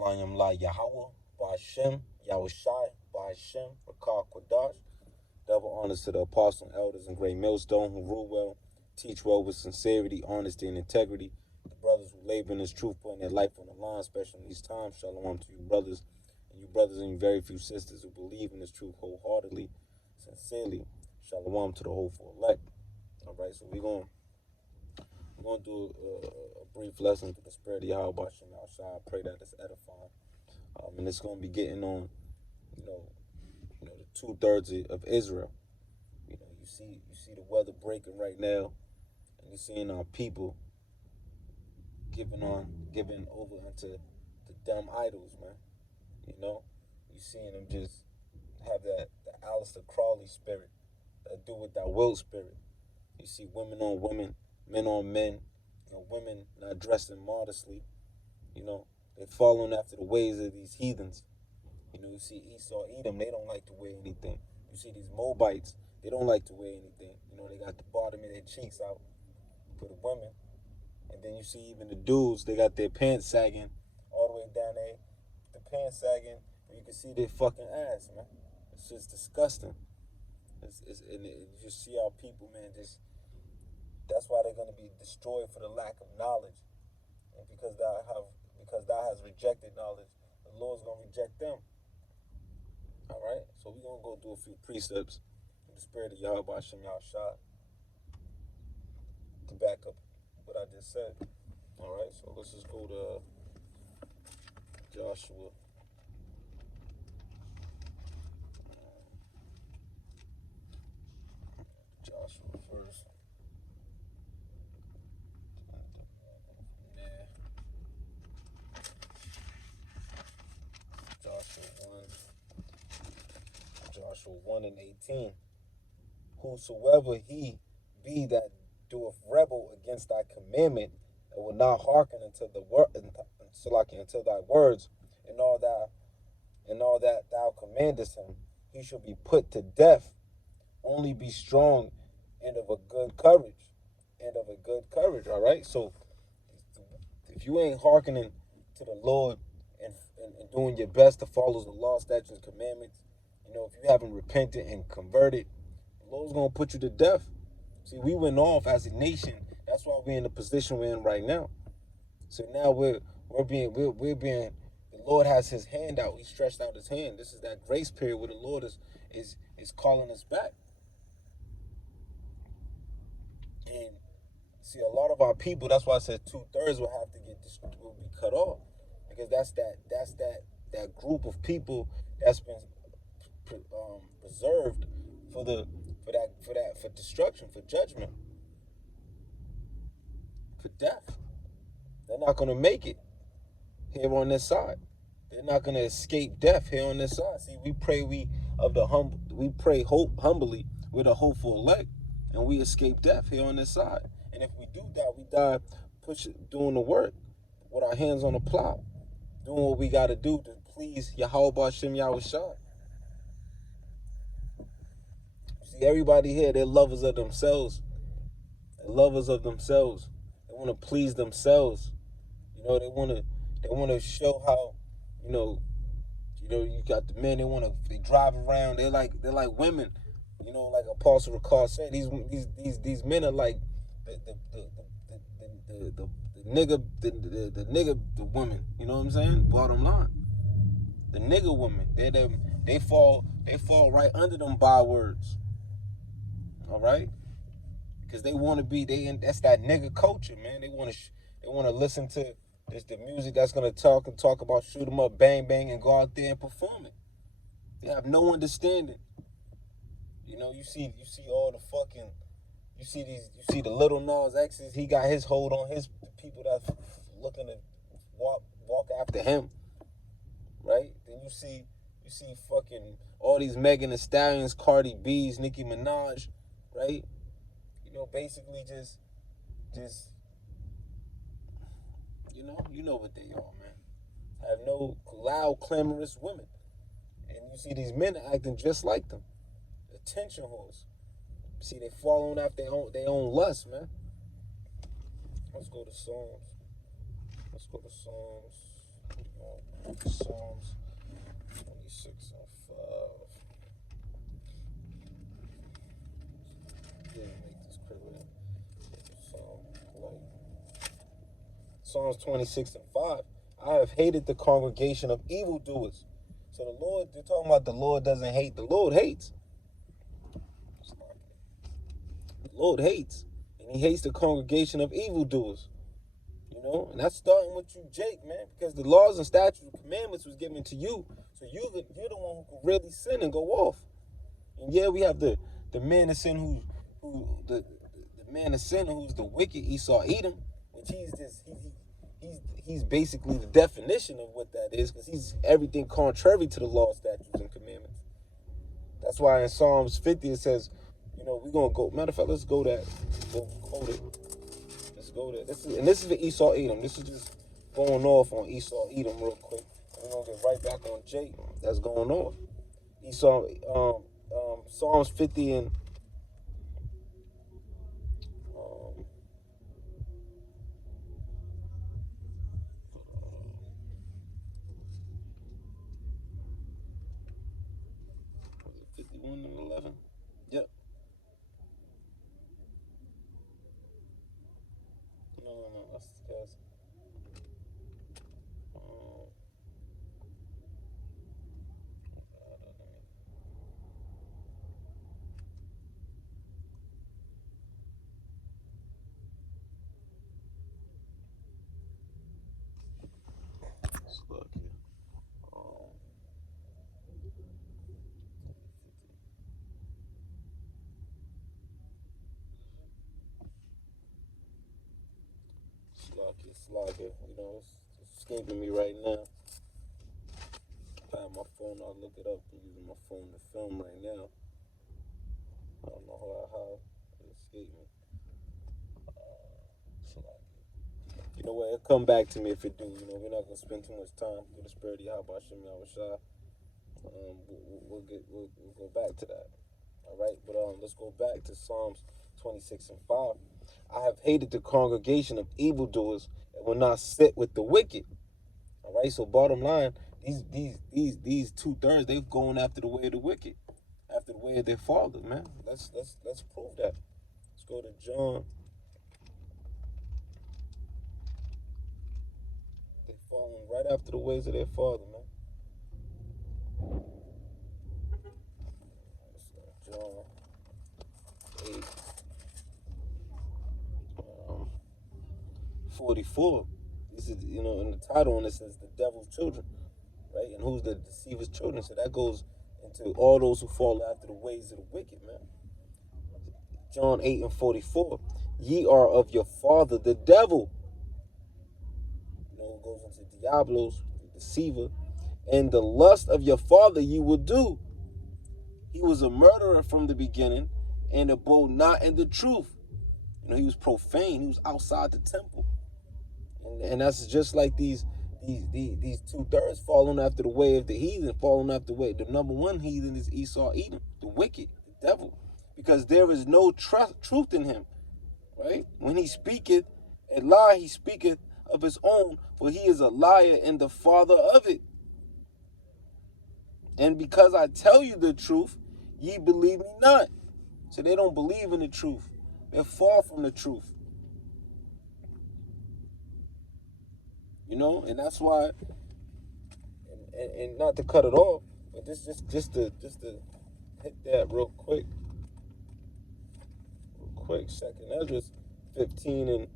Shalayim La Yahweh, Ba'ashem, Yahushai, Ba'ashem, Rakah Kwadash. Double honors to the apostles, elders, and great millstone who rule well, teach well with sincerity, honesty, and integrity. The brothers who labor in this truth, putting their life on the line, especially in these times. Shalom to you brothers, and you very few sisters who believe in this truth wholeheartedly, sincerely. Shalom to the hopeful elect. All right, so we're gonna do a brief lesson to the spirit of Yahweh Bashem outside. I pray that it's edifying, and it's gonna be getting on, you know, the 2/3 of Israel. You see the weather breaking right now, and you're seeing our people giving over into the dumb idols, man. You seeing them just have the Aleister Crowley spirit, that do with that will spirit. You see women on women, men on men, women not dressing modestly. They're following after the ways of these heathens. You see Esau, Edom, they don't like to wear anything. You see these Moabites, they don't like to wear anything. They got the bottom of their cheeks out for the women. And then you see even the dudes, they got their pants sagging all the way down there. The pants sagging, and you can see their fucking ass, man. It's just disgusting. And you just see our people, man, that's why they're going to be destroyed for the lack of knowledge. And because thou has rejected knowledge, the Lord's going to reject them. All right? So we're going to go through a few precepts in the spirit of Yahweh Hashem Yahushua to back up what I just said. All right? So let's just go to Joshua. Joshua first. Joshua 1 and 18. Whosoever he be that doeth rebel against thy commandment, and will not hearken unto thy words, and all that thou commandest him, he shall be put to death. Only be strong and of a good courage. All right? So if you ain't hearkening to the Lord and doing your best to follow the law, statutes, and commandments, if you haven't repented and converted, the Lord's going to put you to death. See, we went off as a nation. That's why we're in the position we're in right now. So now we're being, the Lord has his hand out. He stretched out his hand. This is that grace period where the Lord is calling us back. And see, a lot of our people, that's why I said 2/3 will be cut off. Because that's that group of people that's been reserved for destruction, for judgment, for death. They're not going to make it here on this side. They're not going to escape death here on this side. See, we pray humbly with a hopeful elect, and we escape death here on this side. And if we do die, we die doing the work with our hands on the plow, doing what we got to do to please Yahweh Bashem Yahushua. See, everybody here, they're lovers of themselves. They're lovers of themselves. They want to please themselves. They want to show how, you got the men. They drive around. They're like women. Like Apostle Ricard said, these men are like the women. You know what I'm saying? Bottom line, the nigga women. They fall right under them bywords. All right, because they want to be that's that nigga culture, man. They want to listen to the music that's gonna talk about shoot 'em up, bang bang, and go out there and perform it. They have no understanding. You see all the fucking, you see the Little Nas X's. He got his hold on his people that's looking to walk after him, right? Then you see fucking all these Megan Thee Stallions, Cardi B's, Nicki Minaj, right? Basically just you know what they are, man. Have no loud, clamorous women. And you see these men acting just like them. Attention whores. See, they following after their own lust, man. Let's go to Psalms. Psalms 26 and 5. Yeah, make this clear. Psalms 26 and 5. I have hated the congregation of evildoers. So the Lord, they're talking about the Lord doesn't hate. The Lord hates. The Lord hates. And he hates the congregation of evildoers. You know, and that's starting with you, Jake, man, because the laws and statutes and commandments was given to you. So you're the one who can really sin and go off. And yeah, we have the man of sin the man of sin who's the wicked Esau Edom, which he's basically the definition of what that is, because he's everything contrary to the law, statutes, and commandments. That's why in Psalms 50 it says, you know, we're gonna go. Matter of fact, let's go there. Go quote it. Let's go there. This is the Esau Edom. This is just going off on Esau Edom real quick. We're gonna get right back on Jake. That's going off. Esau, Psalms 50 and 51 and 11. Yep. No. That's guys. Let's look here. Slugger. You know, it's escaping me right now. If I have my phone, I'll look it up. I'm using my phone to film right now. I don't know how it escaped me. You know what? It'll come back to me if it do. You know, we're not gonna spend too much time with the spirit of Yahweh Shem Yahushua. We'll go back to that. All right, but let's go back to Psalms 26 and 5. I have hated the congregation of evildoers and will not sit with the wicked. All right, so bottom line, these 2/3, they've gone after the way of the wicked, after the way of their father, man. Let's prove that. Let's go to John. They're falling right after the ways of their father, man. John 8, 44. This is, you know, in the title on it says the devil's children, right? And who's the deceiver's children? So that goes into all those who fall after the ways of the wicked, man. John 8 and 44. Ye are of your father, the devil. You know, it goes into Diablos, the deceiver. And the lust of your father you will do. He was a murderer from the beginning and abode not in the truth. You know, he was profane. He was outside the temple. And that's just like these 2/3 following after the way of the heathen, following after the way. The number one heathen is Esau Edom, the wicked, the devil, because there is no truth in him, right? When he speaketh a lie, he speaketh of his own, for he is a liar and the father of it. And because I tell you the truth, ye believe me not. So they don't believe in the truth. They're far from the truth. You know, and that's why, and not to cut it off, but this just to hit that real quick. Second Ezra 15 and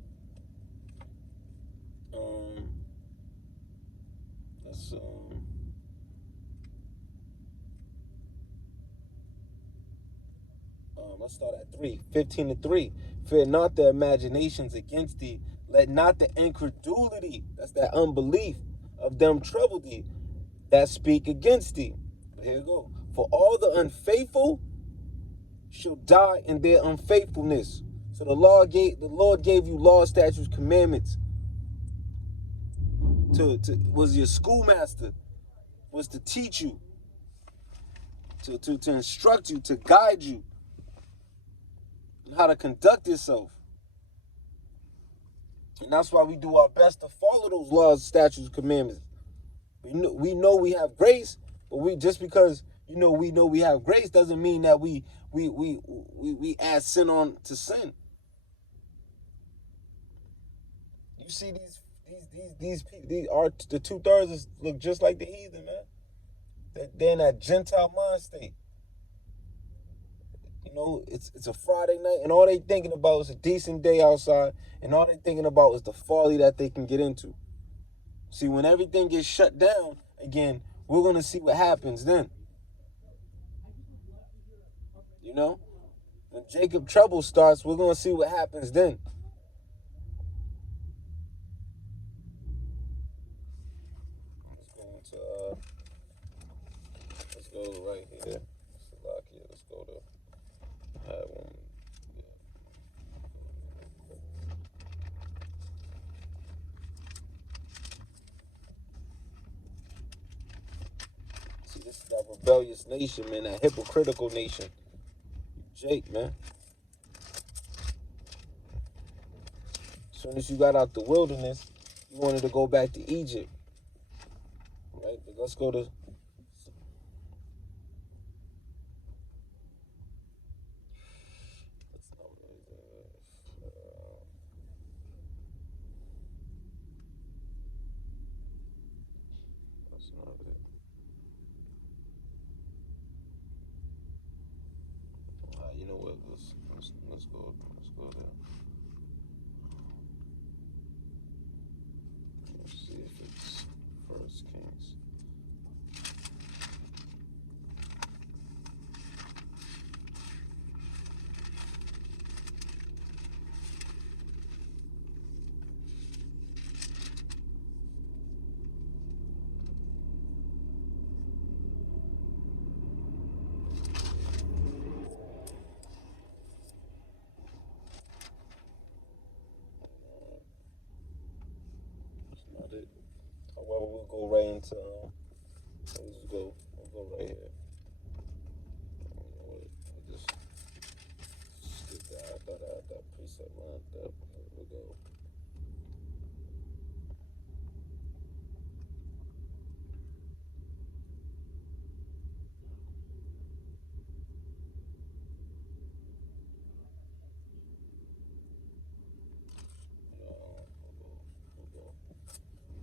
let's start at 3. 15 and 3. Fear not the imaginations against thee. Let not the incredulity, that's that unbelief, of them trouble thee that speak against thee. But here you go. For all the unfaithful shall die in their unfaithfulness. So the Lord gave you law, statutes, commandments. Was your schoolmaster, was to teach you, to instruct you, to guide you on how to conduct yourself. And that's why we do our best to follow those laws, statutes, commandments. We know we have grace, but we just because we know we have grace doesn't mean that we add sin on to sin. You see these people, the 2/3 look just like the heathen, man. They're in that Gentile mind state. It's a Friday night, and all they thinking about is a decent day outside, and all they thinking about is the folly that they can get into. See, when everything gets shut down again, we're gonna see what happens then. When Jacob trouble starts, we're gonna see what happens then. Let's go right here. Let's go to have one. See, this is that rebellious nation, man, that hypocritical nation. Jake, man. As soon as you got out the wilderness, you wanted to go back to Egypt. Right? But let's go to... That's not it. You know what? Let's go there. Let's see if it's First Kings. However, we'll go right into we'll go right here. I just skip that. I thought I had that preset lined up. Here we go.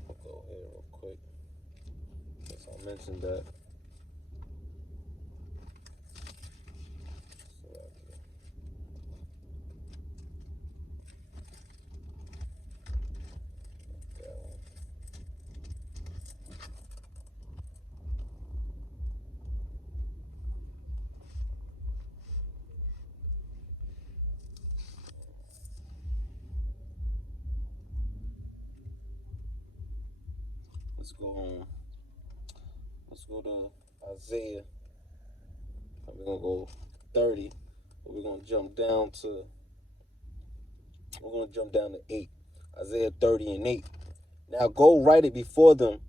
We'll go here real quick. Guess I mentioned that. Let's go to Isaiah. We're gonna go 30, but we're gonna jump down to 8. Isaiah 30 and 8. Now go write it before them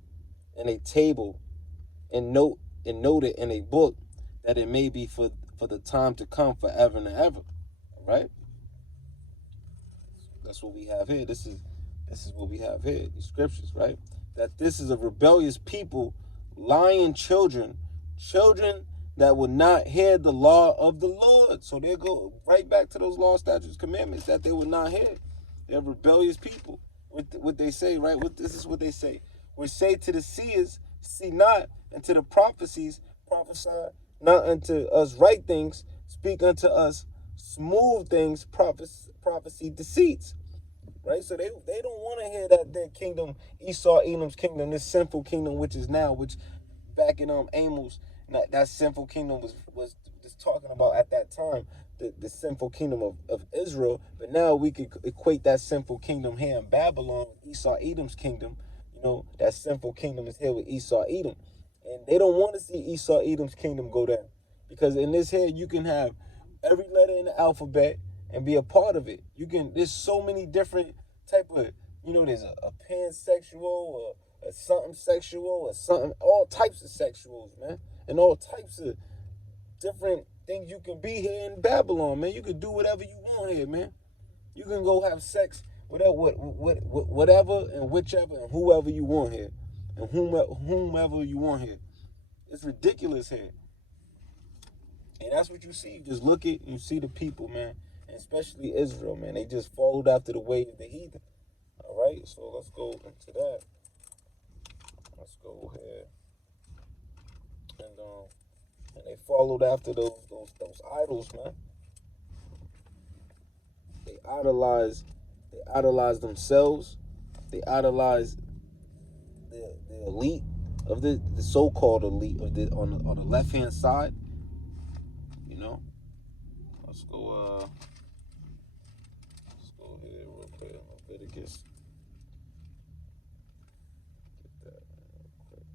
in a table, and note it in a book, that it may be for the time to come, forever and ever. All right. That's what we have here. This is what we have here. These scriptures, right? That this is a rebellious people, lying children that will not hear the law of the Lord. So they go right back to those law, statutes, commandments that they would not hear. They're rebellious people. What they say, right? This is what they say. Which say to the seers, see not, and to the prophecies, prophesy not unto us right things, speak unto us smooth things, prophecy deceits. Right? So they don't want to hear that their kingdom, Esau, Edom's kingdom, this sinful kingdom which is now, which back in Amos, that sinful kingdom was just talking about at that time, the sinful kingdom of Israel. But now we could equate that sinful kingdom here in Babylon, Esau, Edom's kingdom. That sinful kingdom is here with Esau, Edom. And they don't want to see Esau, Edom's kingdom go down. Because in this here, you can have every letter in the alphabet and be a part of it. There's so many different type of, there's a pansexual, or a something sexual, or something, all types of sexuals, man. And all types of different things you can be here in Babylon, man. You can do whatever you want here, man. You can go have sex, whatever and whichever and whoever you want here. and whomever you want here. It's ridiculous here. And that's what you see. Just look at, you see the people, man, and especially Israel, man. They just followed after the way of the heathen. All right, so let's go into that. Let's go ahead. And they followed after those idols, man. They idolize themselves. They idolize the elite of the so-called elite of the on the left-hand side. You know. Let's go here real quick. Leviticus. Get that real quick.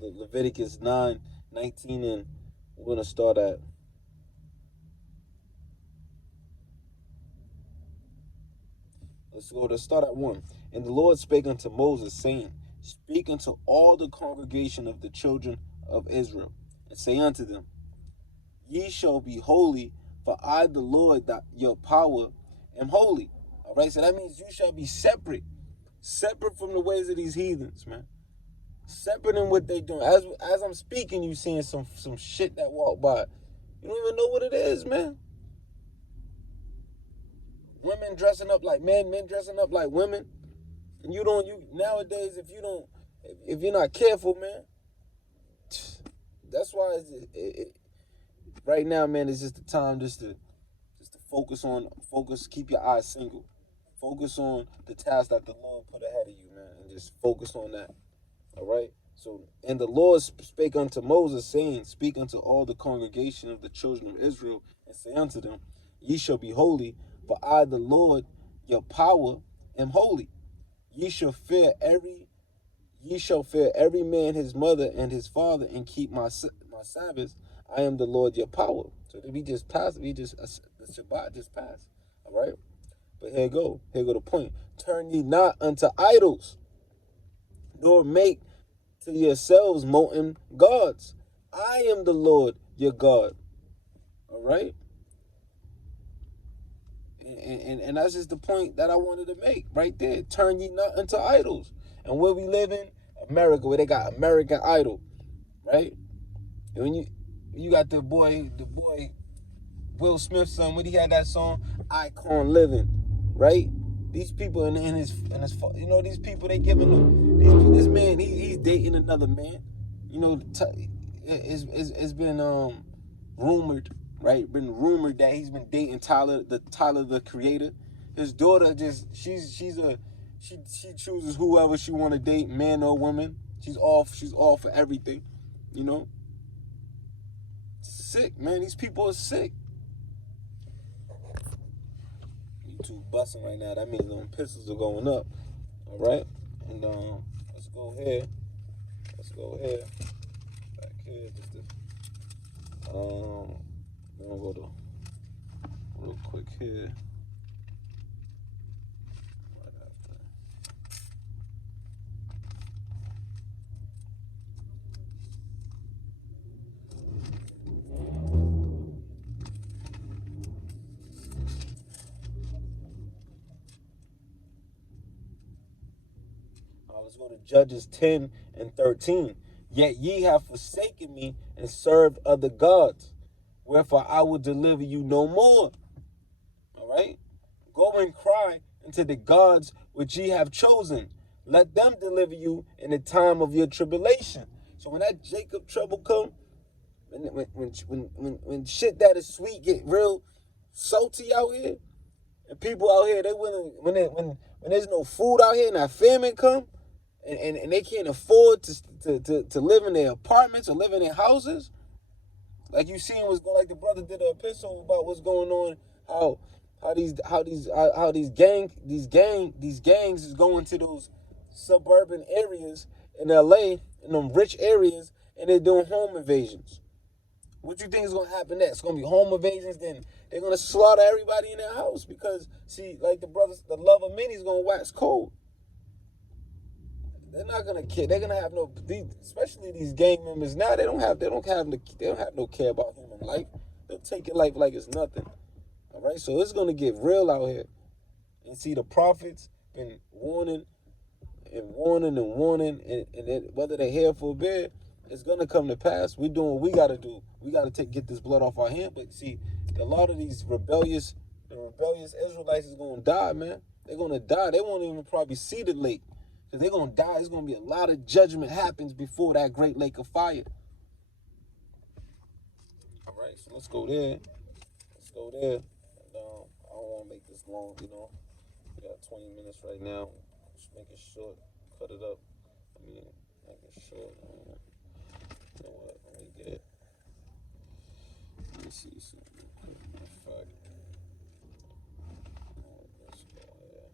Leviticus 9:19, and we're going to start at let's start at 1. And the Lord spake unto Moses, saying, Speak unto all the congregation of the children of Israel, and say unto them, Ye shall be holy, for I, the Lord, that your power, am holy. All right, so that means you shall be separate from the ways of these heathens, man. Separate in what they doing. As I'm speaking, you seeing some shit that walk by. You don't even know what it is, man. Women dressing up like men dressing up like women. And you nowadays, if you're not careful, man, that's why right now, man, it's just the time just to focus, keep your eyes single. Focus on the task that the Lord put ahead of you, man, and just focus on that. All right? So, and the Lord spake unto Moses, saying, Speak unto all the congregation of the children of Israel, and say unto them, Ye shall be holy, for I, the Lord, your power, am holy. Ye shall fear every man his mother and his father, and keep my Sabbaths. I am the Lord your power. So the Shabbat just passed. All right? But here go the point. Turn ye not unto idols, nor make to yourselves molten gods. I am the Lord your God. All right? And that's just the point that I wanted to make right there. Turn ye not unto idols. And where we live in America, where they got American Idol, right? And when you got the boy Will Smith's son, when he had that song Icon Living, right? These people in his these people, they giving him this man, he's dating another man. You know, it's been rumored, right? Been rumored that he's been dating Tyler the Creator. His daughter she chooses whoever she want to date, man or woman. She's all for everything, you know. Sick, man. These people are sick. YouTube busting right now. That means them pistols are going up. All right, and let's go here. Back here, just to then we'll go to real quick here. Right after. Let's go to Judges 10 and 13. Yet ye have forsaken me and served other gods, wherefore I will deliver you no more. All right? Go and cry unto the gods which ye have chosen. Let them deliver you in the time of your tribulation. So when that Jacob trouble come, when shit that is sweet get real salty out here, and people out here, they willing, when there's no food out here and that famine come, and they can't afford to live in their apartments or live in their houses, like you seen what's going, like the brother did an epistle about what's going on, how these gangs is going to those suburban areas in LA, in them rich areas, and they're doing home invasions. What you think is gonna happen next? It's gonna be home invasions, then they're gonna slaughter everybody in their house, because see, like the brothers, the love of many is gonna wax cold. They're not gonna care. They're gonna have no, especially these gang members now. They don't have no care about human life. They'll take your life like it's nothing. All right, so it's gonna get real out here. And see, the prophets been warning and warning and warning, and whether they're here for a bit, it's gonna come to pass. We doing what we gotta do. We gotta get this blood off our hand. But see, a lot of these the rebellious Israelites is gonna die, man. They're gonna die. They won't even probably see the lake, because they're gonna die. It's gonna be a lot of judgment happens before that great lake of fire. All right, so let's go there. Let's go there. And, I don't want to make this long, We got 20 minutes right now. Just make it short. Cut it up. I mean, make it short. You know what? Let me get. Let me see something. Fuck. Let's go ahead.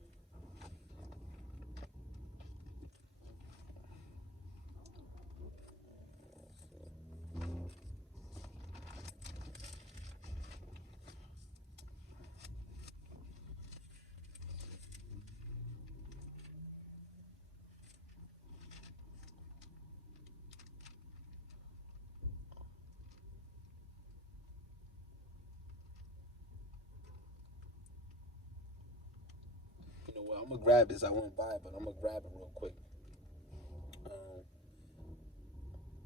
You know what? I'm gonna grab this. I went by, but I'm gonna grab it real quick.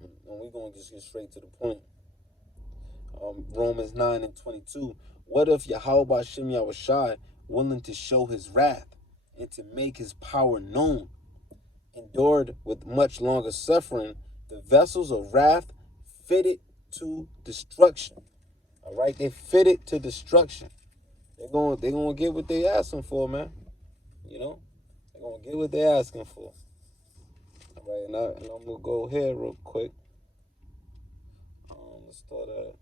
And we're gonna just get straight to the point. Romans 9:22. What if Yahweh Shem Yahushai, willing to show his wrath and to make his power known, endured with much longer suffering the vessels of wrath fitted to destruction? All right, they fitted to destruction. They're gonna get what they asking for, man. You know, they're gonna get what they're asking for. All right, and I'm gonna go here real quick. Let's start at.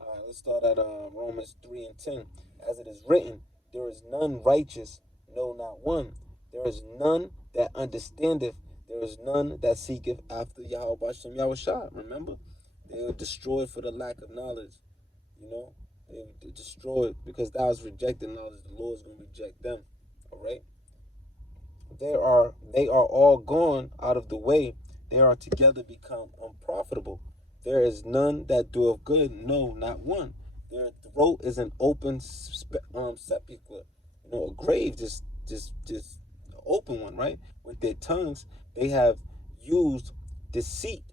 All right, let's start at Romans 3:10. As it is written, there is none righteous, no, not one. There is none that understandeth. There is none that seeketh after Yahweh Hashem Yahushua. Remember, they were destroyed for the lack of knowledge. You know, they were destroyed because thou hast rejected knowledge. The Lord is going to reject them. All right. They are all gone out of the way. They are together become unprofitable. There is none that doeth good, no, not one. Their throat is an open sepulchre, a grave, just open one, right? With their tongues, they have used deceit.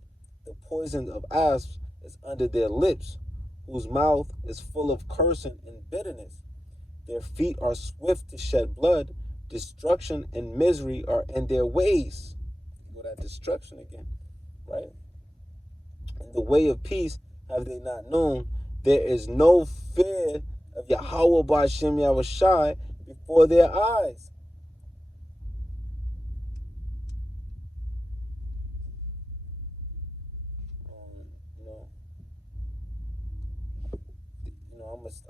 The poison of asps is under their lips, whose mouth is full of cursing and bitterness. Their feet are swift to shed blood. Destruction and misery are in their ways. You go that destruction again, right? In the way of peace have they not known. There is no fear of Yahweh B'Hashem Yahushai before their eyes.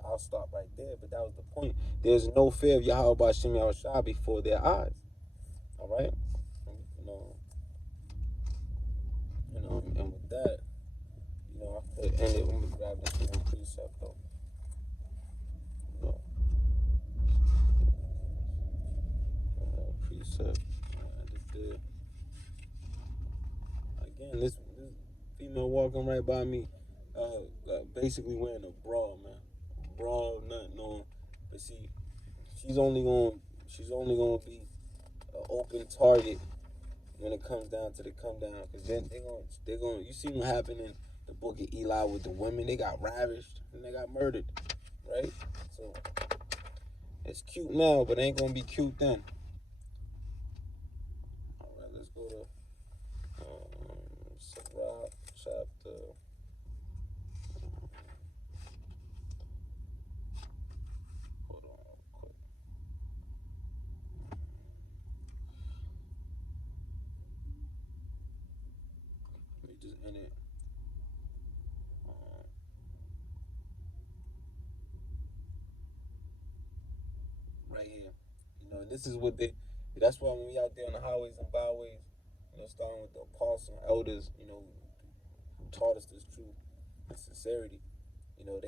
I'll stop right there, but that was the point. There's no fear of Yahweh B'Hashem Yahushai before their eyes. All right, and with that, I could end it when we grab this one precept though. Precept. Again, this female walking right by me, basically wearing a bra, man. Bra, nothing on. But see, she's only gonna be an open target when it comes down to the come down, because then they're gonna. You see what happened in the book of Eli with the women? They got ravished and they got murdered, right? So it's cute now, but it ain't gonna be cute then. All right, let's go to Sirach chapter. Hold on, real quick. Let me just end it. Right here. This is what that's why when we out there on the highways and byways, starting with the apostles and elders, who taught us this truth, and sincerity. You know,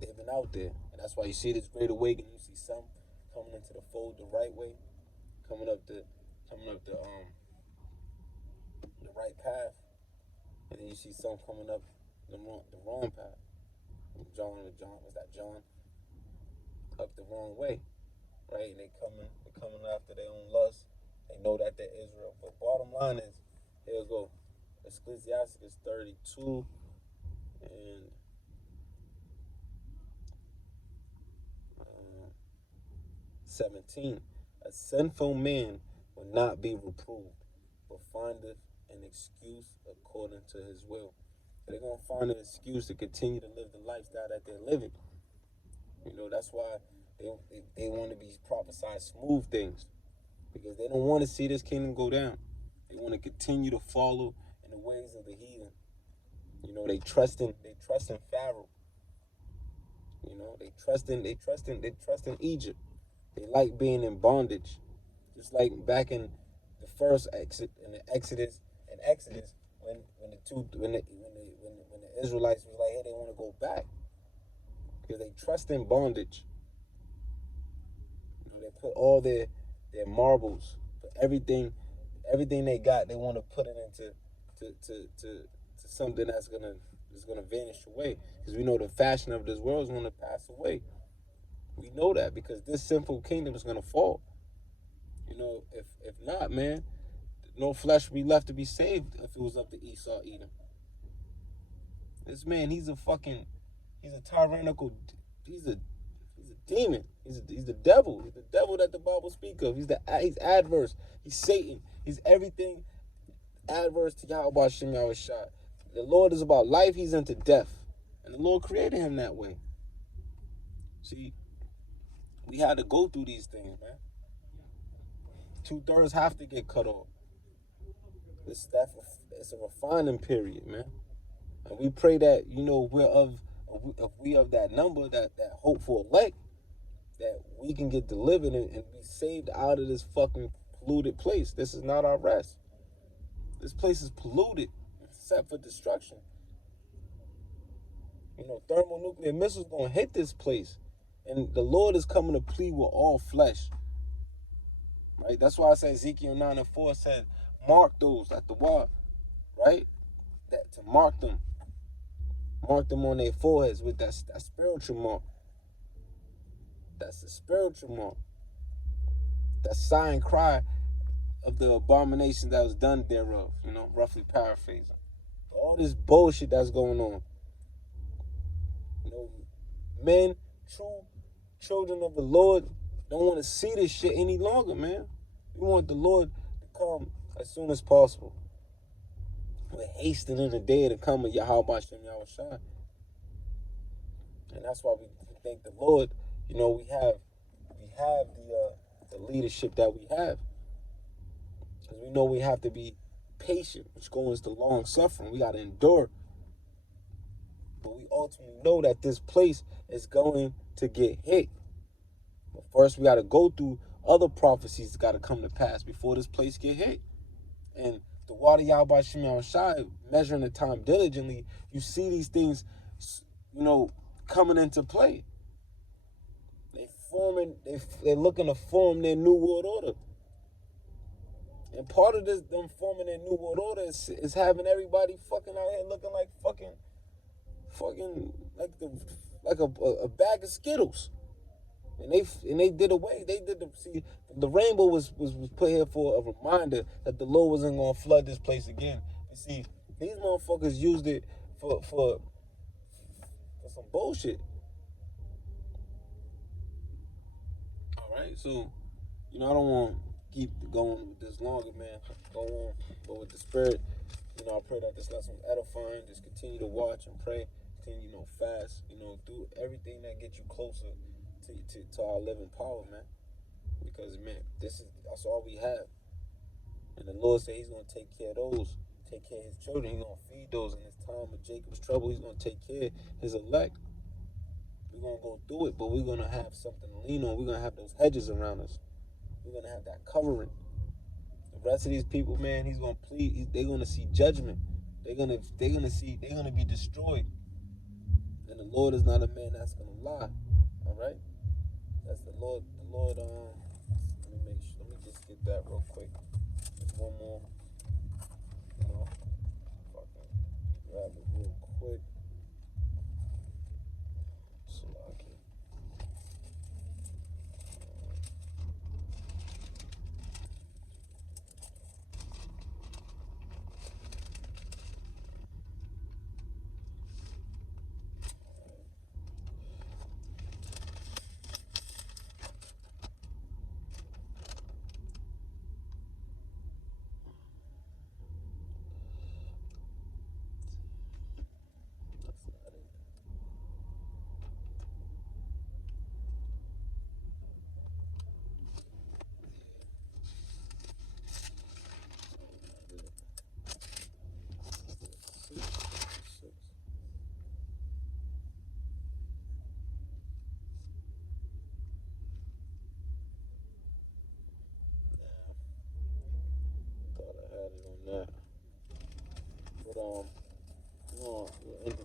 they've been out there, and that's why you see this great awakening. You see some coming into the fold the right way, coming up the right path, and then you see some coming up the wrong path. John was that John up the wrong way, right? And they're coming after their own lust. They know that they're Israel, but bottom line is, here we go. Ecclesiastes 32 and 17. A sinful man will not be reproved, but findeth an excuse according to his will. They're going to find an excuse to continue to live the lifestyle that they're living. You know, that's why they want to be prophesied smooth things, because they don't want to see this kingdom go down. They want to continue to follow in the ways of the heathen. You know, they trust in Pharaoh. You know, they trust in Egypt. They like being in bondage. Just like back in the first Exodus, when the Israelites was like, hey, they want to go back because they trust in bondage. You know, they put all their marbles, everything they got, they want to put it into to something that's gonna vanish away. Because we know the fashion of this world is gonna pass away. We know that because this sinful kingdom is gonna fall. You know, if not, man, no flesh would be left to be saved if it was up to Esau Edom. This man, he's a tyrannical, he's a demon. He's the devil. He's the devil that the Bible speaks of. He's adverse. He's Satan. He's everything adverse to Yahweh Shem Yahushua. The Lord is about life. He's into death, and the Lord created him that way. See, we had to go through these things, man. 2/3 have to get cut off. It's a refining period, man. And we pray that, you know, if we of that number, that hopeful elect, that we can get delivered and be saved out of this fucking polluted place. This is not our rest. This place is polluted, set for destruction. You know, thermonuclear missiles gonna hit this place, and the Lord is coming to plead with all flesh. Right? That's why I say Ezekiel 9:4 said, mark those at the wall, right? That to mark them on their foreheads with that spiritual mark. That's the spiritual mark. That sign cry of the abomination that was done thereof, you know, roughly paraphrasing. All this bullshit that's going on. You know, men, true children of the Lord, don't want to see this shit any longer, man. We want the Lord to come as soon as possible. We're hastening the day to come of Yahweh Shem Yahushua. And that's why we thank the Lord. You know, we have the leadership that we have. Because we know we have to be patient, which goes to long suffering. We got to endure. But we ultimately know that this place is going to get hit. But first, we got to go through other prophecies that got to come to pass before this place get hit. And the water Yahweh Shem Yahushua, measuring the time diligently, you see these things, you know, coming into play. They're looking to form their new world order. And part of them forming their new world order is having everybody fucking out here looking like fucking like a bag of Skittles. And they did away. The rainbow was put here for a reminder that the Lord wasn't gonna flood this place again. You see, these motherfuckers used it for some bullshit. Alright, so, you know, I don't want to keep going with this longer, man. Go on, but with the spirit, you know, I pray that this lesson was edifying. Just continue to watch and pray. Continue, you know, fast. You know, do everything that gets you closer to our living power, man. Because, man, that's all we have. And the Lord said he's going to take care of those. Take care of his children. He's going to feed those in this time of Jacob's trouble. He's going to take care of his elect. We're going to go through it, but we're going to have something to lean on. We're going to have those hedges around us. We're going to have that covering. The rest of these people, man, he's going to plead. They're going to see judgment. they're gonna be destroyed. And the Lord is not a man that's gonna lie. All right, that's the Lord. The Lord. Let me make sure. Let me just get that real quick. Just one more. You know, if I can grab it real quick. So I can. That's not it. Six. Thought I had it on that. But we'll end it.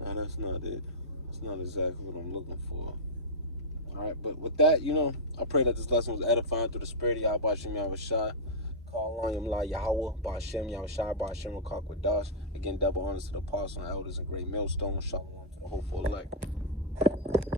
No, that's not it. That's not exactly what I'm looking for. All right, but with that, I pray that this lesson was edifying through the spirit of Yahweh Shem Yahushai. Call on Yamla Yahweh, Ba'ashem Yahushai, Ba'ashem Rakakwadash. Again, double honors to the apostles and elders and great millstone. Shalom to the hopeful elect.